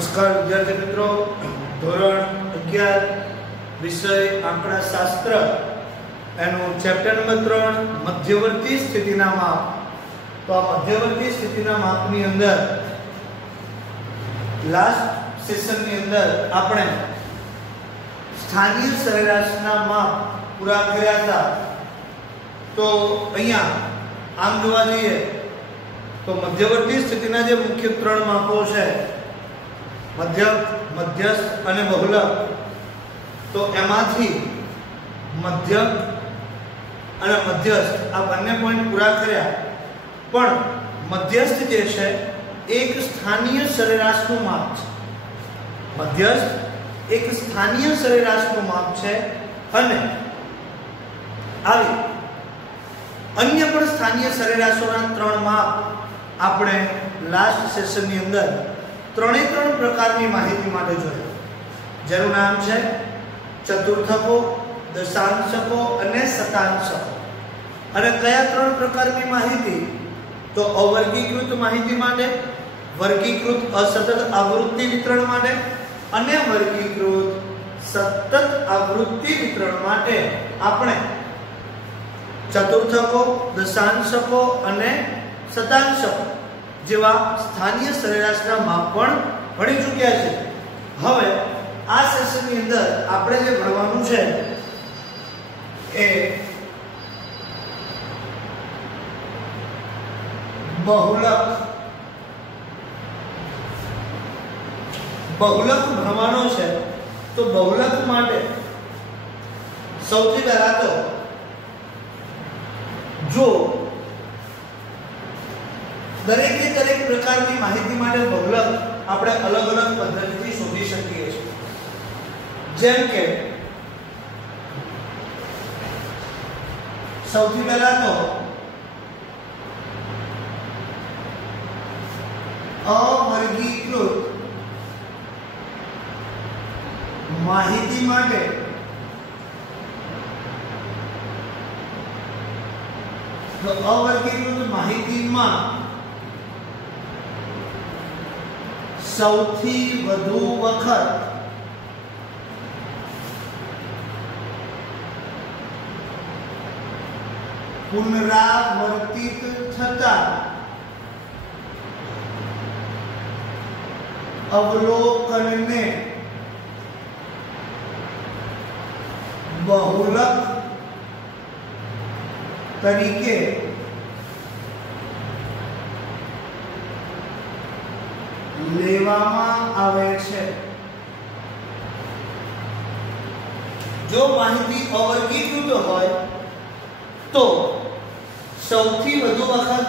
નમસ્કાર વિદ્યાર્થી મિત્રો, ધોરણ 11 વિષય આંકડાશાસ્ત્ર એનું ચેપ્ટર નંબર 3 મધ્યવર્તી સ્થિતિના માપ. તો આ મધ્યવર્તી સ્થિતિના માપની અંદર લાસ્ટ સેશનની અંદર આપણે સ્થાનિય સરેરાશના માપ પૂરા કર્યા હતા. તો અહીંયા આમ જોવા જઈએ તો મધ્યવર્તી સ્થિતિના જે મુખ્ય ત્રણ માપો છે, મધ્યક, મધ્યસ્થ અને બહુલક, તો એમાંથી મધ્યક અને મધ્યસ્થ આ બંને પોઈન્ટ પૂરા કર્યા. પણ મધ્યસ્થ જે છે એક સ્થાનિય સરેરાશનું માપ છે. મધ્યસ્થ એક સ્થાનિય સરેરાશનું માપ છે અને આવી અન્ય પણ સ્થાનિય સરેરાશોના ત્રણ માપ આપણે લાસ્ટ સેશનની અંદર ત્રણે ત્રણ પ્રકારની માહિતી માટે જોયા, જેનું નામ છે ચતુર્થકો, દશાંશકો અને શતાંશકો. અને કયા ત્રણ પ્રકારની માહિતી? તો અવર્ગીકૃત માહિતી માટે, વર્ગીકૃત અસતત આવૃત્તિ વિતરણ માટે અને વર્ગીકૃત સતત આવૃત્તિ વિતરણ માટે આપણે ચતુર્થકો, દશાંશકો અને શતાંશકો જેવા સ્થાનિય સરેરાશના માપ પણ ભણી ચૂક્યા છે. હવે આ સેશનની અંદર આપણે જે ભણવાનું છે એ બહુલક ભણવાનો છે. તો બહુલક માટે સૌથી પહેલા તો જો દરેકે દરેક પ્રકારની માહિતી માટે બહુલક આપણે અલગ અલગ પદ્ધતિથી શોધી શકીએ છીએ. જેમ કે સૌથી પહેલા તો અવર્ગીકૃત માહિતી માટે તો અવર્ગીકૃત માહિતીમાં સૌથી વધુ વખત પુનરાવર્તિત થતા અવલોકનને બહુલક તરીકે લેવામાં આવે છે. જો માહિતી અવર્ગીકૃત હોય તો સૌથી વધુ વખત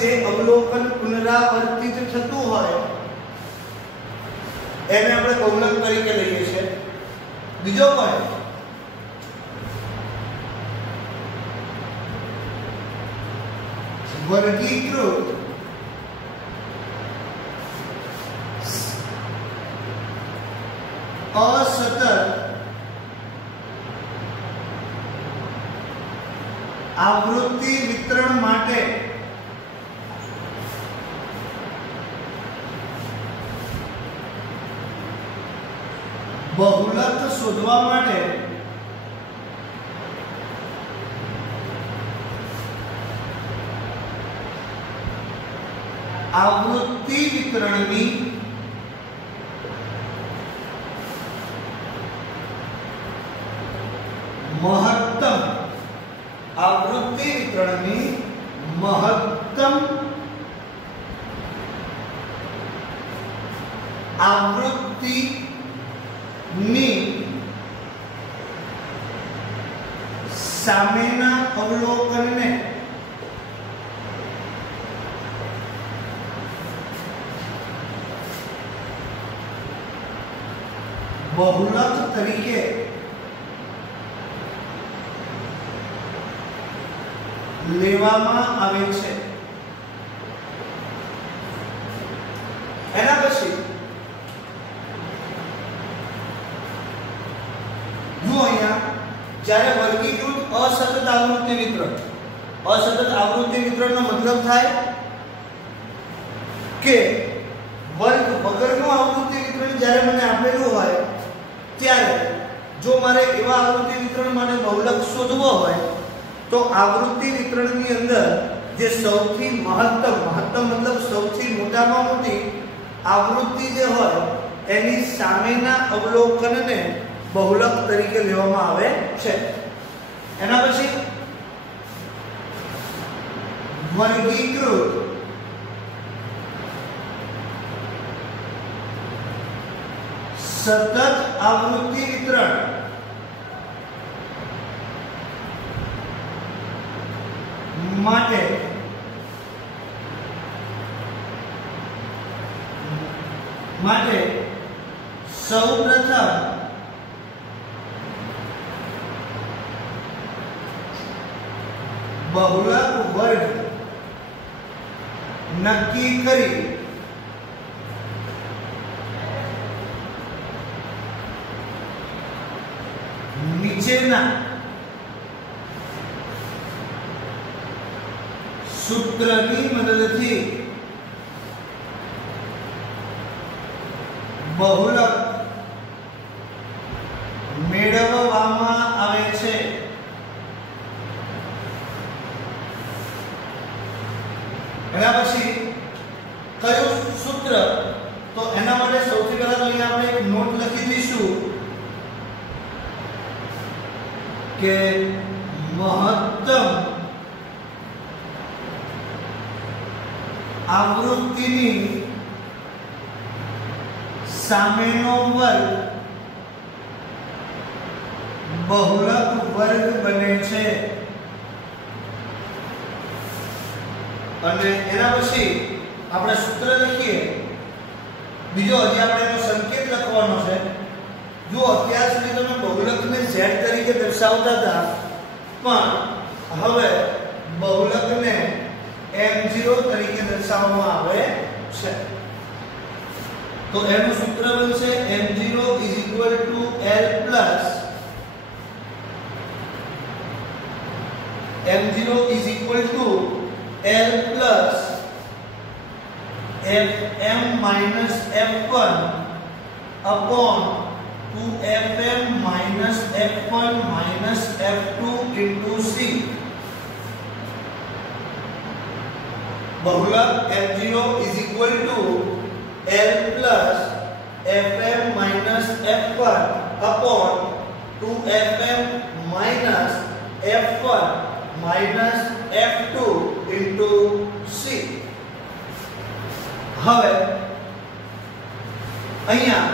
જે અવલોકન પુનરાવર્તિત થતું હોય એને આપણે બહુલક તરીકે લઈએ છીએ. બીજો પોઈન્ટ, વર્ગીકૃત અસતત આવૃત્તિ વિતરણ માટે બહુલક શોધવા માટે આવૃત્તિ વિતરણની મહત્તમ આવૃત્તિની સામેના અવલોકનને બહુલક તરીકે લેવામાં આવે છે. એના પછી જો અહીંયા જ્યારે વર્ગીકૃત અસતત આવૃત્તિ વિતરણનો મતલબ થાય કે વર્ગ વગરનું આવૃત્તિ વિતરણ જ્યારે મને આપેલું હોય ત્યારે જો મારે એવા આવૃત્તિ વિતરણ માટે બહુલક શોધવો હોય તો આવૃત્તિ વિતરણની અંદર જે સૌથી મહત્તમ મતલબ સૌથી મોટામાં મોટી આવૃત્તિ જે હોય એની સામેના અવલોકનને બહુલક તરીકે લેવામાં આવે છે. એના પછી વર્ગીકૃત સતત આવૃત્તિ વિતરણ માટે સૌપ્રથમ બહુલક વર્ગ નક્કી કરી નીચેના સૂત્રની મદદથી બહુલક મેળવવામાં આવે છે. એના પછી કયું સૂત્ર? તો એના માટે સૌથી પહેલા તો અહીંયા આપણે એક નોટ લખી દઈશું કે મહત્તમ આવૃત્તિની સામેનો વર્ગ બહુલક વર્ગ બને છે. અને એના પછી આપણે સૂત્ર લખીએ. બીજો હજી આપણે એનો સંકેત લખવાનો છે. જો અત્યાર સુધી તમે બહુલકને z તરીકે દર્શાવતા હતા પણ હવે બહુલકને m0 તરીકે દર્શાવવામાં આવે છે. તો એનું સૂત્ર બનશે m0 L plus m0 L plus fm minus f1 upon 2fm minus f1 minus f2 into c. बहुलक m0 L plus fm minus f1 upon 2fm minus f1 minus f2 into c. હવે અહીંયા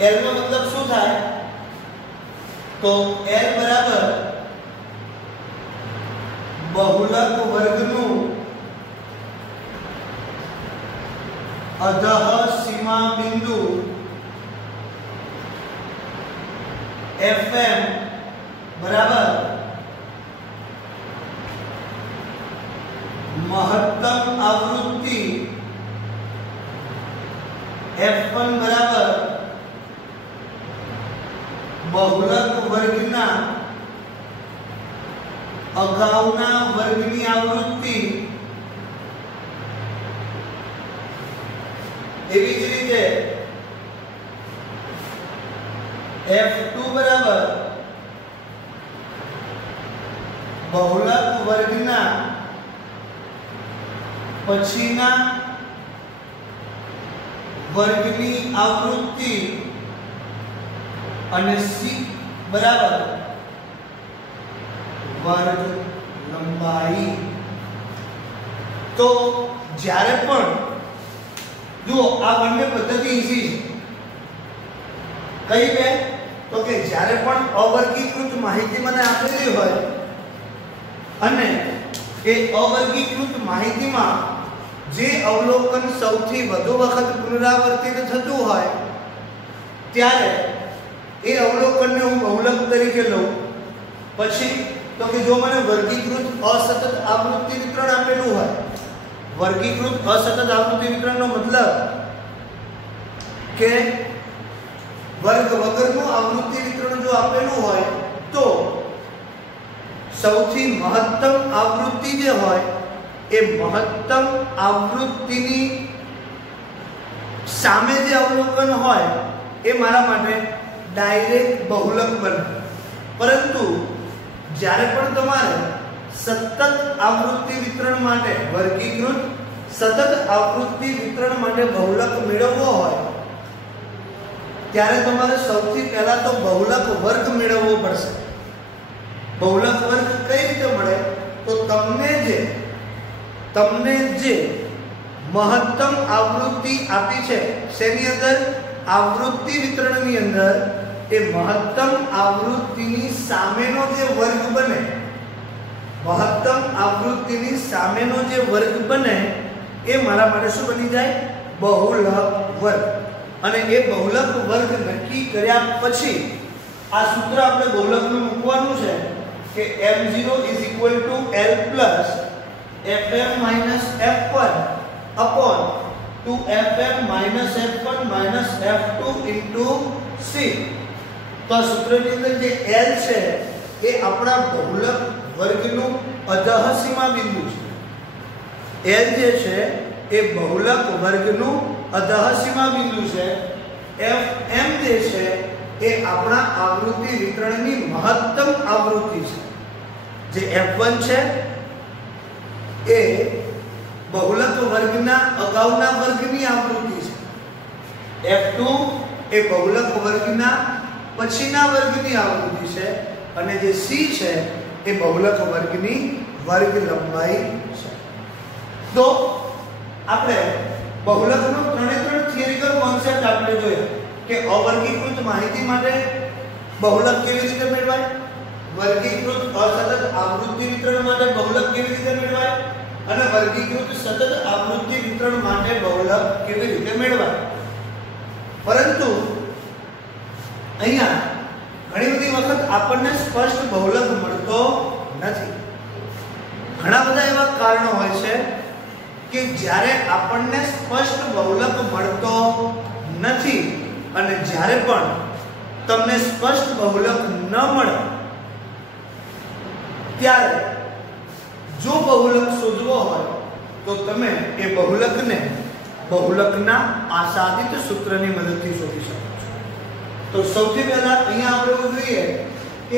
L નો મતલબ શું થાય? તો L બરાબર બહુલક વર્ગનું અધઃ સીમા બિંદુ fm બરાબર મહત્તમ આવૃત્તિ f1 બરાબર બહુલક વર્ગના અગાઉના વર્ગની આવૃત્તિ એવી જ રીતે f2 બરાબર બહુલક વર્ગના પછીના વર્ગની આવૃત્તિ અને c બરાબર વર્ગ લંબાઈ. તો જ્યારે પણ જુઓ આ બંને પદ્ધતિ ઈઝી છે. કઈ બે? તો કે જ્યારે પણ અવર્ગીકૃત માહિતી મને આપેલી હોય અને એ અવર્ગીકૃત માહિતીમાં જે અવલોકન સૌથી વધુ વખત પુનરાવર્તિત થતું હોય ત્યારે એ અવલોકનને હું બહુલક તરીકે લઉં. પછી તો કે જો મને વર્ગીકૃત અસતત આવૃત્તિ વિતરણ આપેલું હોય, વર્ગીકૃત અસતત આવૃત્તિ વિતરણનો મતલબ કે વર્ગ વગરનું આવૃત્તિ વિતરણ જો આપેલું હોય તો સૌથી મહત્તમ આવૃત્તિ જે હોય એ મહત્તમ આવૃત્તિની સામે જે અવલોકન હોય એ મારા માટે ડાયરેક્ટ બહુલક બને. પરંતુ જ્યારે પણ તમારે સતત આવૃત્તિ વિતરણ માટે વર્ગીકૃત સતત આવૃત્તિ વિતરણ માટે બહુલક મેળવવો હોય ત્યારે તમારે સૌથી પહેલા તો બહુલક વર્ગ મેળવવો પડશે. બહુલક વર્ગ કઈ રીતે મળે? તો તમને જે મહત્તમ આવૃત્તિ આપી છે શેની અંદર? આવૃત્તિ વિતરણની અંદર. એ મહત્તમ આવૃત્તિની સામેનો જે વર્ગ બને, મહત્તમ આવૃત્તિની સામેનો જે વર્ગ બને એ મારા માટે શું બની જાય? બહુલક વર્ગ. અને એ બહુલક વર્ગ નક્કી કર્યા પછી આ સૂત્ર આપણે બહુલકનું મૂકવાનું છે કે m0 L plus fm minus f1 upon 2fm minus f1 minus f2 into c. તો આ સૂત્રની અંદર જે L છે એ આપણા બહુલક વર્ગનું અધઃસીમા બિંદુ છે. L જે છે એ બહુલક વર્ગનું અધઃસીમા બિંદુ છે. fm જે છે એ આપણા આવૃત્તિ વિતરણની મહત્તમ આવૃત્તિ છે. જે f1 છે એ બહુલક વર્ગના અગાઉના વર્ગની આવૃત્તિ છે. f2 એ બહુલક વર્ગના પછીના વર્ગની આવૃત્તિ છે. અને જે c છે એ બહુલક વર્ગની વર્ગ લંબાઈ છે. તો આપણે બહુલકનો ત્રણે થિયરિકલ કોન્સેપ્ટ આપણે જોયો કે અવર્ગીકૃત માહિતી માટે બહુલક કેવી રીતે મેળવાય, વર્ગીકૃત અસતત આવૃત્તિ વિતરણ માટે બહુલક કેવી રીતે મેળવાય અને વર્ગીકૃત સતત આવૃત્તિ વિતરણ માટે બહુલક કેવી રીતે મેળવાય. પરંતુ અહીંયા ઘણી બધી વખત આપણને સ્પષ્ટ બહુલક મળતો નથી. ઘણા બધા એવા કારણો હોય છે કે જ્યારે આપણને સ્પષ્ટ બહુલક મળતો નથી અને જ્યારે પણ તમને સ્પષ્ટ બહુલક ન મળે ત્યારે જો બહુલક શોધવો હોય તો તમે એ બહુલકને બહુલકના આસાદિત સૂત્રની મદદથી શોધી શકો છો. તો સૌથી પહેલા અહીંયા આપણે જોઈએ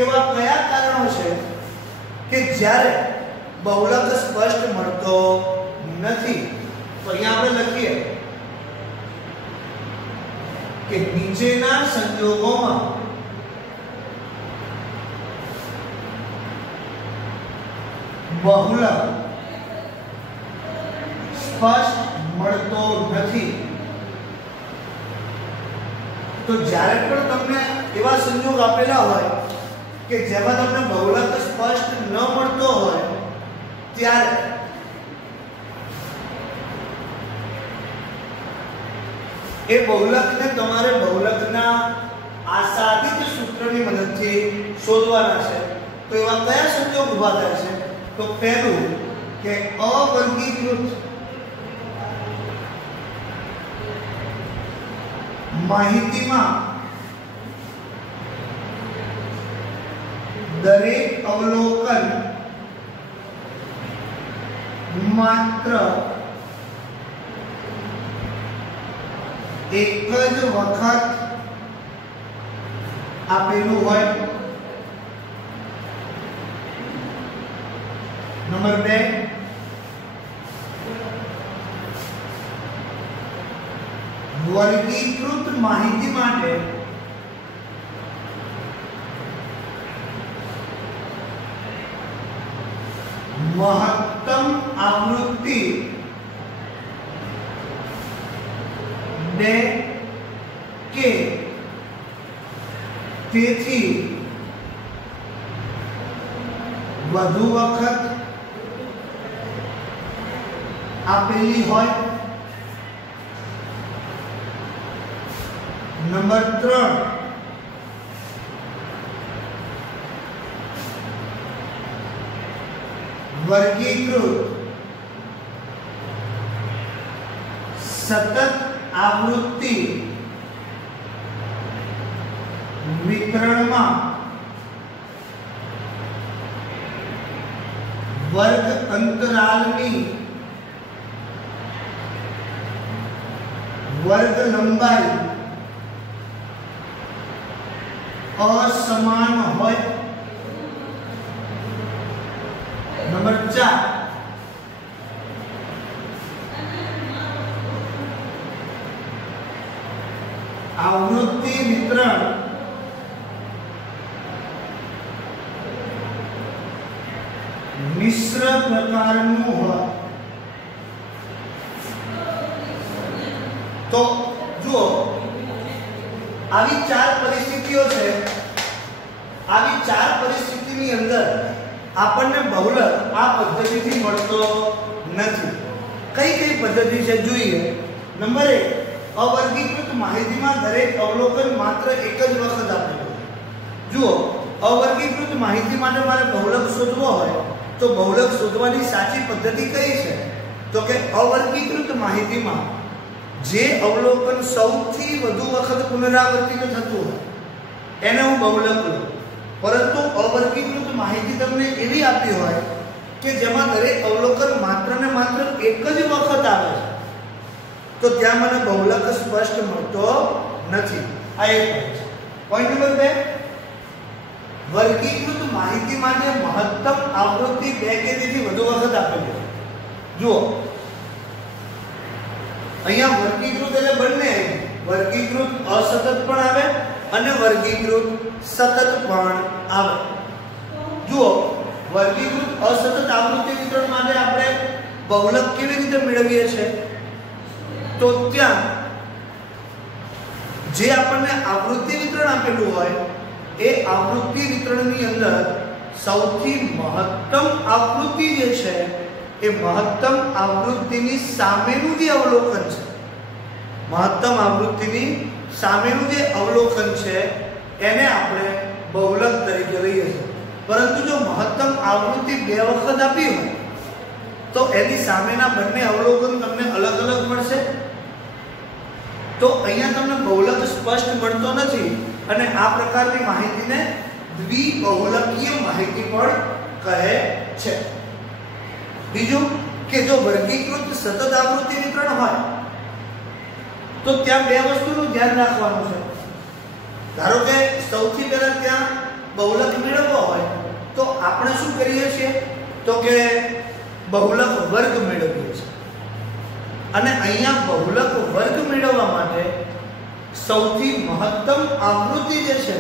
એવા કયા કારણો છે કે જ્યારે બહુલક સ્પષ્ટ મળતો નથી. તો અહીંયા આપણે લખીએ કે નીચેના સંજોગોમાં બહુલક સ્પષ્ટ મળતો નથી. તો જ્યારે પણ તમને એવા સંજોગ આપેલા હોય કે જેમાં તમને બહુલક સ્પષ્ટ ન મળતો હોય ત્યારે એ બહુલકને તમારે બહુલકના આસાદિત સૂત્રની મદદથી શોધવાના છે. તો એવા કયા સંજોગ ઊભા થાય છે? તો પહેલું કે અવર્ગીકૃત માહિતીમાં દરેક અવલોકન માત્ર એક જ વખત આપેલું હોય. નંબર 2 વર્ગીકૃત માહિતી માટે મહત્તમ આવૃત્તિ કે તેથી વધુ વખત આપેલી હોય. નંબર 3 વર્ગીકૃત સતત આવૃત્તિ વિતરણમાં વર્ગ અંતરાલની વર્ગ લંબાઈ असमान होय। नंबर 4 आवृत्ति वितरण मिश्र प्रकारનું હોય। तो જો આવી ચાર પરિસ્થિતિઓ છે, આવી ચાર પરિસ્થિતિની અંદર આપણને બહુલક આ પદ્ધતિથી મળતો નથી। કઈ કઈ પદ્ધતિ છે જોઈએ। નંબર 1, અવર્ગીકૃત માહિતીમાં દરેક અવલોકન માત્ર એક જ વખત આપેલું। જુઓ, અવર્ગીકૃત માહિતી માટે મારે બહુલક શોધવો હોય તો બહુલક શોધવાની સાચી પદ્ધતિ કઈ છે? તો કે અવર્ગીકૃત માહિતીમાં જે અવલોકન સૌથી વધુ વખત પુનરાવર્તિત થતું હોય એને હું બહુલક લઉં। પરંતુ અવર્ગીકૃત માહિતી તમને એવી આપી હોય કે જેમાં દરેક અવલોકન માત્ર ને માત્ર એક જ વખત આવે છે તો ત્યાં મને બહુલક સ્પષ્ટ મળતો નથી। આ એક પોઈન્ટ છે। પોઈન્ટ નંબર 2, વર્ગીકૃત માહિતી માટે મહત્તમ આવૃત્તિ 2 કે તેથી વધુ વખત આપેલી છે। જુઓ, અહીંયા વર્ગીકૃત એટલે બંને, વર્ગીકૃત અસતત પણ આવે અને વર્ગીકૃત સતત પણ આવે। જુઓ, વર્ગીકૃત અસતત આવૃત્તિ વિતરણ માટે આપણે બહુલક કેવી રીતે મેળવીએ છીએ? તો ત્યાં જે આપણને આવૃત્તિ વિતરણ આપેલું હોય એ આવૃત્તિ વિતરણની અંદર સૌથી મહત્તમ આવૃત્તિ જે છે એ મહત્તમ આવૃત્તિની સામેનું જે અવલોકન છે, મહત્તમ આવૃત્તિની સામેનું જે અવલોકન છે એને આપણે બહુલક તરીકે લઈએ છીએ। પરંતુ જો મહત્તમ આવૃત્તિ 2 વખત આપી હોય તો એની સામેના બંને અવલોકન તમને અલગ અલગ મળશે તો અહીંયા તમને બહુલક સ્પષ્ટ મળતો નથી અને આ પ્રકારની માહિતીને દ્વિબહુલકીય માહિતી પણ કહે છે। બીજું કે જો વર્ગીકૃત સતત આવૃત્તિ વિતરણ હોય તો ત્યાં 2 વસ્તુનું ધ્યાન રાખવાનું છે। ધારો કે સૌથી પહેલા ત્યાં બહુલક મેળવવો હોય તો આપણે શું કરીએ છીએ તો કે બહુલક વર્ગ મેળવીએ છીએ અને અહીંયા બહુલક વર્ગ મેળવવા માટે સૌથી મહત્તમ આવૃત્તિ જે છે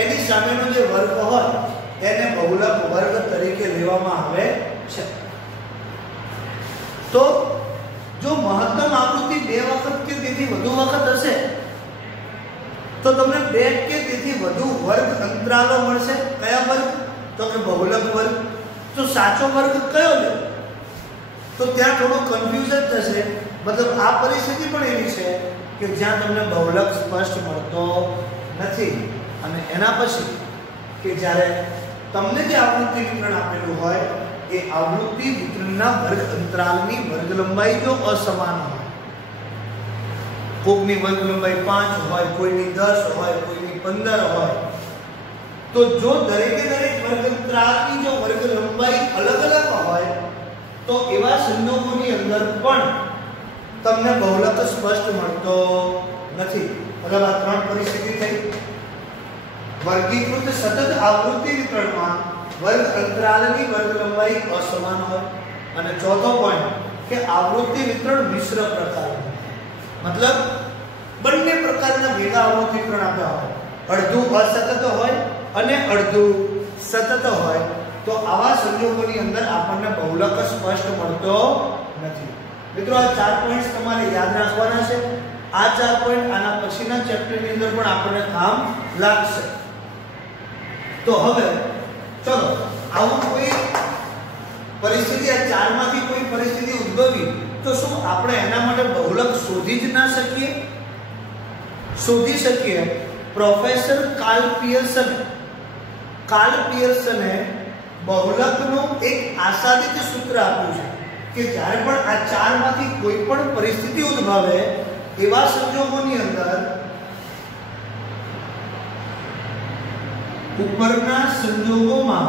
એની સામેનો જે વર્ગ હોય એને બહુલક વર્ગ તરીકે લેવામાં આવે છે। તો જો મહત્તમ આવૃત્તિ 2 વખત કે તેથી વધુ વખત હશે તો તમને 2 કે તેથી વધુ વર્ગ અંતરાલો મળશે। કયા વર્ગ? તો કે બહુલક વર્ગ। તો સાચો વર્ગ કયો છે? તો ત્યાં થોડું કન્ફ્યુઝન થશે। મતલબ આ પરિસ્થિતિ પણ એવી છે કે જ્યાં તમને બહુલક સ્પષ્ટ મળતો નથી અને એના પછી કે જ્યારે તમને જે આવૃત્તિ વિતરણ આપેલું હોય એ આવૃત્તિ વિતરણના વર્ગ અંતરાલની વર્ગ લંબાઈ જો અસમાન હોય, કોઈની વર્ગ લંબાઈ 5 હોય, કોઈની 10 હોય, કોઈની 15 હોય, તો જો દરેકે દરેક વર્ગ અંતરાલની જો વર્ગ લંબાઈ અલગ અલગ હોય તો એવા સંજોગોની અંદર પણ તમને બહુલક સ્પષ્ટ મળતો નથી। મતલબ આ 3 પરિસ્થિતિ થઈ। વર્ગીકૃત સતત આવૃત્તિ વિતરણમાં વર્ગ અંતરાલની વર્ગ લંબાઈ અસમાન હોય અને ચોથો પોઈન્ટ કે આવૃત્તિ વિતરણ મિશ્ર પ્રકારનું, મતલબ બંને પ્રકારના ભેગા આવૃત્તિ વિતરણ આપ્યા હોય, અડધું અસતત હોય અને અડધું સતત હોય તો આવા સંજોગોની અંદર આપણને બહુલક સ્પષ્ટ મળતો નથી। મિત્રો આ 4 પોઈન્ટ્સ તમારે યાદ રાખવાના છે। આ 4 પોઈન્ટ આના પછીના ચેપ્ટરની અંદર પણ આપણને કામ લાગશે। તો હવે ચલો આવું કોઈ પરિસ્થિતિ આ 4 માંથી કોઈ પરિસ્થિતિ ઉદ્ભવી તો શું આપણે એના માટે બહુલક શોધી જ ના શકીએ? શોધી શકીએ। પ્રોફેસર કાર્લ પિયર્સને બહુલકનું એક આશાદિત સૂત્ર આપ્યું છે કે જ્યારે પણ આ 4 માંથી કોઈ પણ પરિસ્થિતિ ઉદ્ભવે એવા સંજોગોની અંદર ઉપરના સંજોગોમાં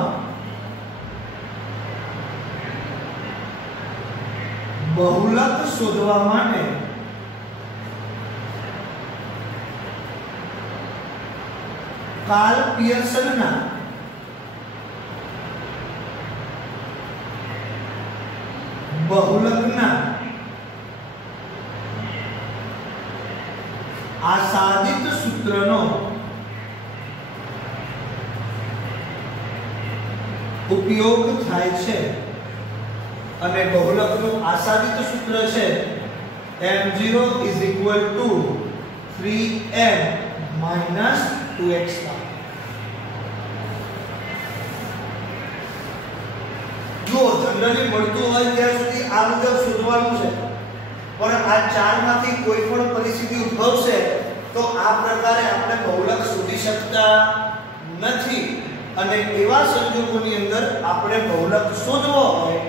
બહુલક શોધવા માટે કાર્લ પિયર્સનના બહુલકના આસાદિત સૂત્રનો ઉપયોગ થાય છે અને બહુલકનું આસાદિત સૂત્ર છે m0 3m - 2x જો જનરલી મળતું હોય ત્યાં સુધી આ મુજબ શોધવાનું છે, પણ આ ચારમાંથી કોઈ પણ પરિસ્થિતિ ઉદ્ભવશે તો આ પ્રકારે આપણે બહુલક શોધી શકતા નથી અને એવા સંજોગોની અંદર આપણે બહુલક શોધવો હોય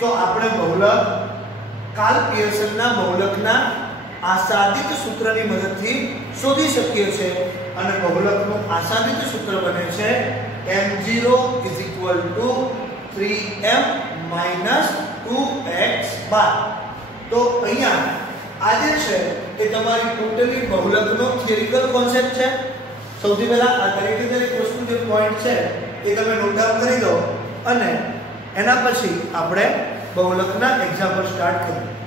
તો આપણે બહુલક કાર્લ પિયર્સનના બહુલકના આસાદિત સૂત્રની મદદથી શોધી શકીએ છીએ અને બહુલકનું આસાદિત સૂત્ર બને છે m0 3m - 2x બાર. તો અહીંયા આ જે છે એ તમારી ટોટલી બહુલકનો થિયરિકલ કોન્સેપ્ટ છે. સૌથી પહેલા આ દરેક વસ્તુ જે પોઈન્ટ છે એ તમે નોટ ડાઉન કરી દો અને એના પછી આપણે બહુલકના એક્ઝામ્પલ સ્ટાર્ટ કરીએ.